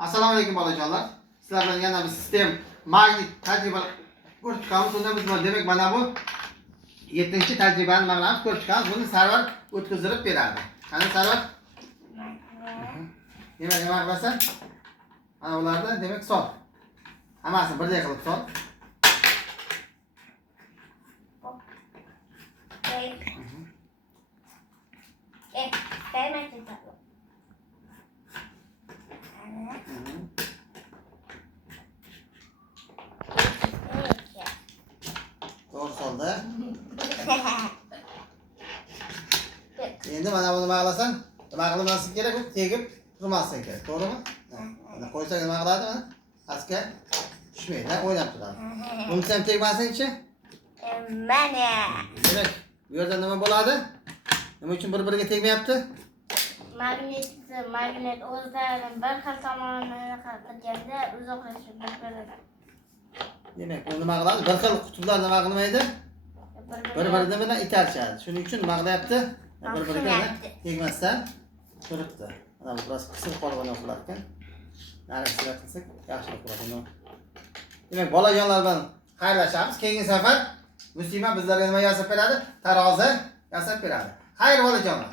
Assalomu alaykum bolajonlar. Sizlar bilan yana bir sistem magnit tajriba ko'rib chiqamiz. Unda biz demak mana bu 7-tajribani mana ko'rib chiqamiz. Buni server o'tkazib beradi. Qani server? Nima qilasan? Mana ularda demak sol. Hammasini birday qilib sol. Doğru solda. Endi mana buni nima qilasan? Nima qilmaslik kerak? U tegib turmaslik kerak. To'g'rimi? Mana qo'ysak nima qiladi mana? Asga tushmaydi, o'ynab turadi. Bunisi ham tegmasin-chi? Mana. Demak, bu yerda nima bo'ladi? Nima uchun bir-biriga tegmayapti? Magnet o'zlarining bir xil tomonini qilganda uzoqlashib beradi. Demak, bu nima qiladi? Bir xil qutblar nima qilmaydi? Bir-birini bilan itarishadi. Shuning uchun nima qilyapti? Bir-biriga tegmasdan turibdi. Mana bu biroz qisib qolgan o'qlar ekan. Narxlar qilsak yaxshiroq bo'ladi. Demak, bolajonlar bilan xayrlashamiz. Keyingi safar Muslima bizlarga nima yasab beradi? Tarozi yasab beradi. Xayr bolajonlar.